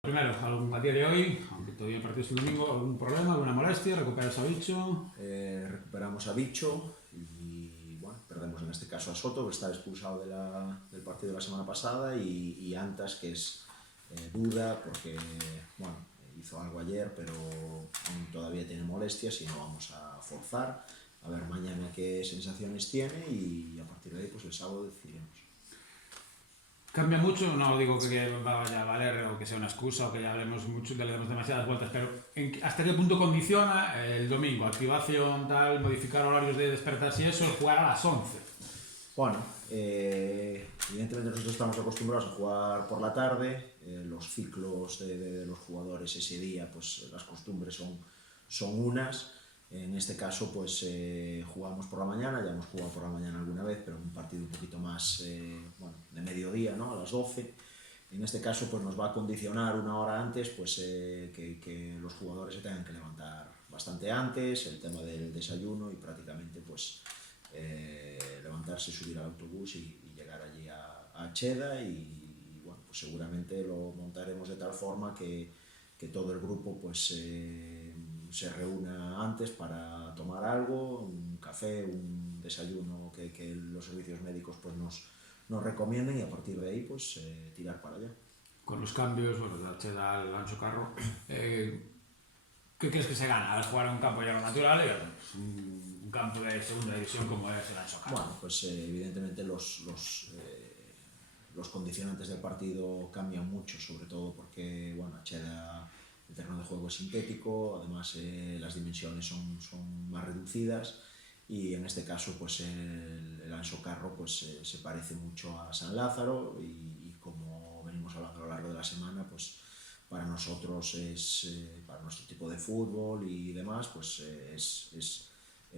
Primero, a día de hoy, aunque todavía partido este domingo, ¿algún problema, alguna molestia? ¿Recuperas a Bicho? Recuperamos a Bicho y bueno, perdemos en este caso a Soto, que está expulsado del partido de la semana pasada, y Antas, que es duda porque bueno, hizo algo ayer, pero todavía tiene molestias y no vamos a forzar. A ver mañana qué sensaciones tiene y a partir de ahí pues el sábado decidiremos. ¿Cambia mucho? No digo que vaya a valer o que sea una excusa o que ya hablemos mucho, que le demos demasiadas vueltas, pero ¿hasta qué punto condiciona el domingo? Activación, tal, modificar horarios de despertarse y eso, jugar a las 11. Bueno, evidentemente nosotros estamos acostumbrados a jugar por la tarde, los ciclos de los jugadores ese día, pues las costumbres son unas. En este caso, pues jugamos por la mañana, ya hemos jugado por la mañana alguna vez, pero un partido un poquito más, bueno, de mediodía, ¿no? A las 12. En este caso, pues nos va a condicionar una hora antes, pues que los jugadores se tengan que levantar bastante antes, el tema del desayuno y prácticamente, pues levantarse, subir al autobús y llegar allí a Cheda y bueno, pues seguramente lo montaremos de tal forma que todo el grupo pues se reúna antes para tomar algo, un café, un desayuno que los servicios médicos pues nos recomienden y a partir de ahí pues tirar para allá. Con los cambios, bueno, de Archeda al Ancho Carro, ¿qué crees que se gana al jugar en un campo ya natural y pues, un campo de segunda división como es el Ancho Carro? Bueno, pues evidentemente los condicionantes del partido cambian mucho, sobre todo porque, bueno, Cheda, el terreno de juego es sintético, además las dimensiones son más reducidas y en este caso pues el Anxo Carro pues se parece mucho a San Lázaro y como venimos hablando a lo largo de la semana, pues para nosotros para nuestro tipo de fútbol y demás, pues es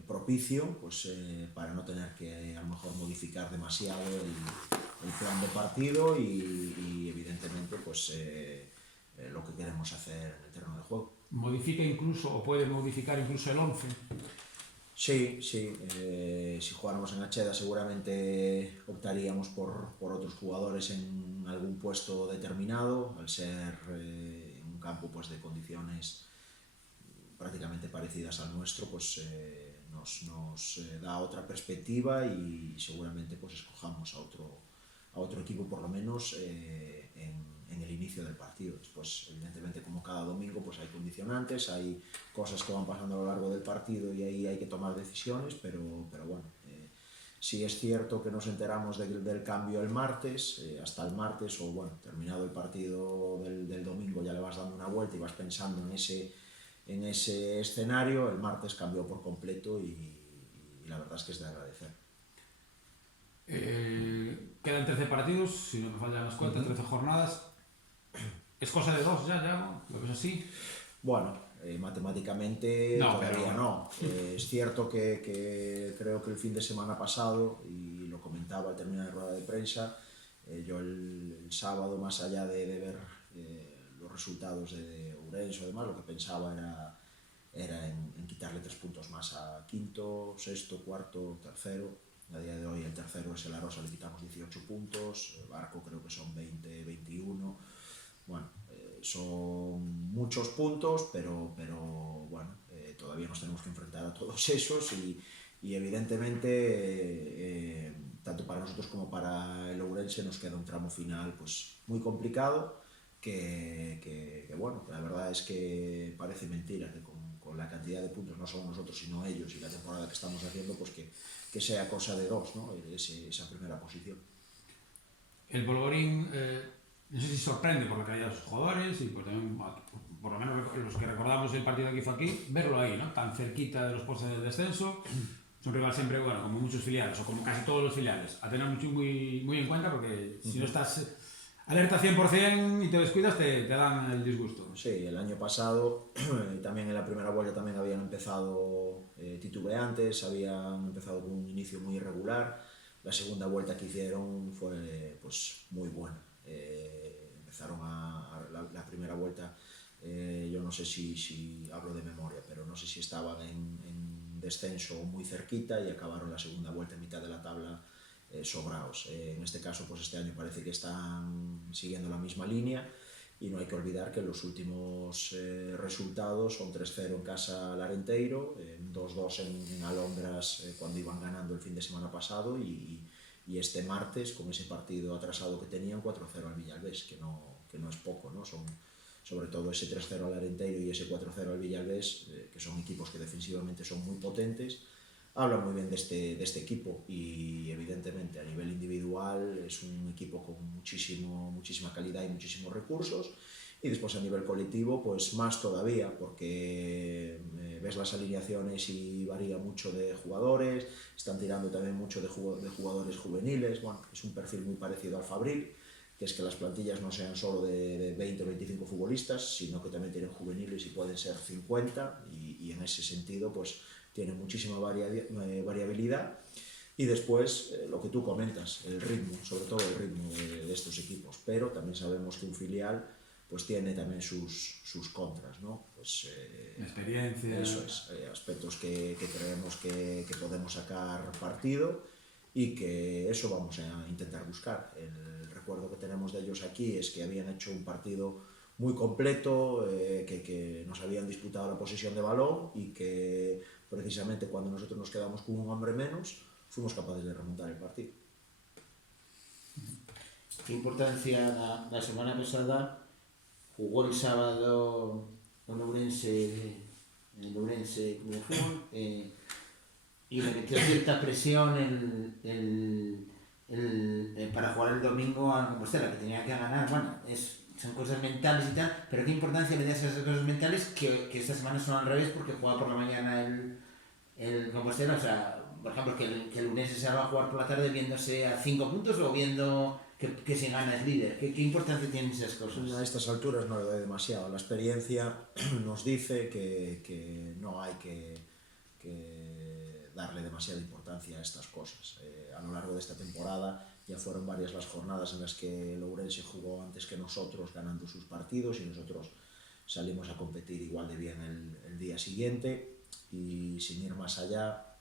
propicio pues para no tener que a lo mejor modificar demasiado el plan de partido y evidentemente pues lo que queremos hacer en el terreno de juego. ¿Modifica incluso o puede modificar incluso el 11? Sí, sí. Si jugáramos en Acheda seguramente optaríamos por otros jugadores en algún puesto determinado, al ser un campo pues, de condiciones prácticamente parecidas al nuestro, pues nos da otra perspectiva y seguramente pues escojamos a otro equipo por lo menos en el inicio del partido. Después, evidentemente, como cada domingo, pues hay condicionantes, hay cosas que van pasando a lo largo del partido y ahí hay que tomar decisiones, pero bueno, sí es cierto que nos enteramos del cambio el martes, hasta el martes, o bueno, terminado el partido del domingo ya le vas dando una vuelta y vas pensando en ese escenario. El martes cambió por completo y la verdad es que es de agradecer. Quedan 13 partidos, si no me fallan las cuentas, 13 jornadas. ¿Es cosa de dos ya? ¿Lo ves así? Bueno, matemáticamente No, todavía pero no. Es cierto que creo que el fin de semana pasado, y lo comentaba al terminar la rueda de prensa, yo el sábado, más allá de ver los resultados de Ourense o demás, lo que pensaba era en quitarle 3 puntos más a quinto, sexto, cuarto, tercero. A día de hoy el tercero es el Arosa, le quitamos 18 puntos, el Barco creo que son 20, 21. Bueno, son muchos puntos, pero bueno, todavía nos tenemos que enfrentar a todos esos y evidentemente tanto para nosotros como para el Ourense nos queda un tramo final pues muy complicado que bueno, la verdad es que parece mentira que con la cantidad de puntos, no solo nosotros sino ellos y la temporada que estamos haciendo, pues que sea cosa de dos, ¿no? Esa primera posición. el Bolgorín, no sé si sorprende por la calidad de sus jugadores y pues también, por lo menos los que recordamos el partido que hizo aquí, verlo ahí, ¿no? Tan cerquita de los puestos del descenso. Es un rival siempre, bueno, como muchos filiales, o como casi todos los filiales, a tener muy en cuenta porque si no estás alerta 100% y te descuidas, te dan el disgusto. Sí, el año pasado también en la primera vuelta también habían empezado titubeantes, habían empezado con un inicio muy irregular. La segunda vuelta que hicieron fue pues muy buena. Empezaron la primera vuelta, yo no sé si hablo de memoria, pero no sé si estaban en descenso muy cerquita y acabaron la segunda vuelta en mitad de la tabla sobraos. En este caso, pues este año parece que están siguiendo la misma línea y no hay que olvidar que los últimos resultados son 3-0 en casa al Arenteiro, 2-2 en Alondras cuando iban ganando el fin de semana pasado y este martes con ese partido atrasado que tenían 4-0 al Villalbés, que no es poco, ¿no? Son sobre todo ese 3-0 al Arenteiro y ese 4-0 al Villalbés, que son equipos que defensivamente son muy potentes, habla muy bien de este equipo y evidentemente a nivel individual es un equipo con muchísima calidad y muchísimos recursos, y después a nivel colectivo pues más todavía, porque ves las alineaciones y varía mucho de jugadores, están tirando también mucho de jugadores juveniles. Bueno, es un perfil muy parecido al Fabril, que es que las plantillas no sean solo de 20 o 25 futbolistas, sino que también tienen juveniles y pueden ser 50, y en ese sentido pues tiene muchísima variabilidad. Y después lo que tú comentas, el ritmo, sobre todo el ritmo de estos equipos, pero también sabemos que un filial pues tiene también sus contras, ¿no? Pues, experiencia. Eso es, aspectos que creemos que podemos sacar partido y que eso vamos a intentar buscar. El recuerdo que tenemos de ellos aquí es que habían hecho un partido muy completo, que nos habían disputado la posesión de balón y que precisamente cuando nosotros nos quedamos con un hombre menos fuimos capaces de remontar el partido. ¿Qué importancia la semana pasada jugó el sábado con Ourense Club de Fútbol y le metió cierta presión para jugar el domingo a Compostela, que tenía que ganar? Bueno, son cosas mentales y tal, pero ¿qué importancia le das a esas cosas mentales que esta semana son al revés, porque juega por la mañana el Compostela? O sea, por ejemplo, que el Ourense se va a jugar por la tarde viéndose a 5 puntos o viendo que si gana es líder. ¿Qué importancia tienen esas cosas? A estas alturas no le doy demasiado. La experiencia nos dice que no hay que darle demasiada importancia a estas cosas. A lo largo de esta temporada ya fueron varias las jornadas en las que el Ourense jugó antes que nosotros, ganando sus partidos, y nosotros salimos a competir igual de bien el día siguiente. Y sin ir más allá,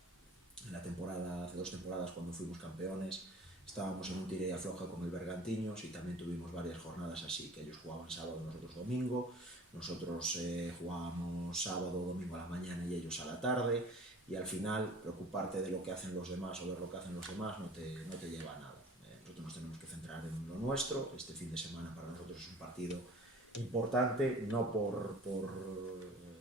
en la temporada, hace 2 temporadas cuando fuimos campeones, estábamos en un tira y afloja con el Bergantiños y también tuvimos varias jornadas así, que ellos jugaban sábado, nosotros domingo, nosotros jugábamos sábado o domingo a la mañana y ellos a la tarde, y al final preocuparte de lo que hacen los demás o ver lo que hacen los demás no te lleva a nada. Nosotros nos tenemos que centrar en lo nuestro. Este fin de semana para nosotros es un partido importante, no por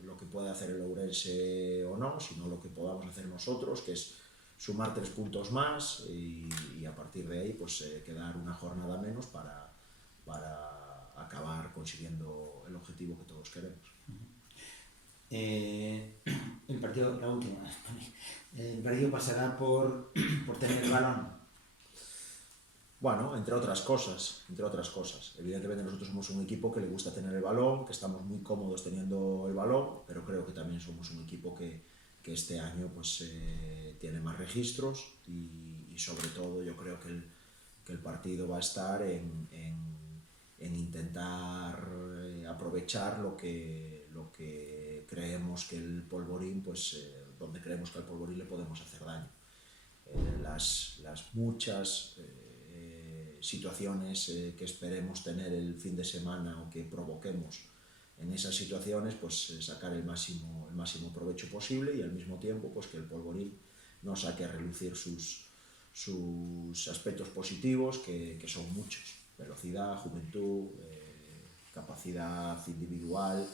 lo que puede hacer el Ourense o no, sino lo que podamos hacer nosotros, que es sumar 3 puntos más y a partir de ahí pues quedar una jornada menos para acabar consiguiendo el objetivo que todos queremos. El partido, la última, el partido pasará por tener el balón. Bueno, entre otras cosas. Evidentemente nosotros somos un equipo que le gusta tener el balón, que estamos muy cómodos teniendo el balón, pero creo que también somos un equipo que este año pues tiene más registros y sobre todo yo creo que el partido va a estar en intentar aprovechar lo que creemos que el polvorín, pues donde creemos que al polvorín le podemos hacer daño. Las muchas situaciones que esperemos tener el fin de semana o que provoquemos en esas situaciones, pues sacar el máximo provecho posible y al mismo tiempo pues que el polvorín no saque a relucir sus aspectos positivos, que son muchos: velocidad, juventud, capacidad individual.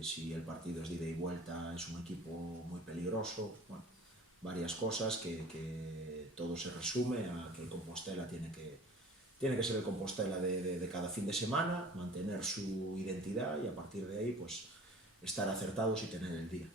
Si el partido es de ida y vuelta, es un equipo muy peligroso. Bueno, varias cosas que todo se resume a que el Compostela tiene que ser el Compostela de cada fin de semana, mantener su identidad y a partir de ahí pues estar acertados y tener el día.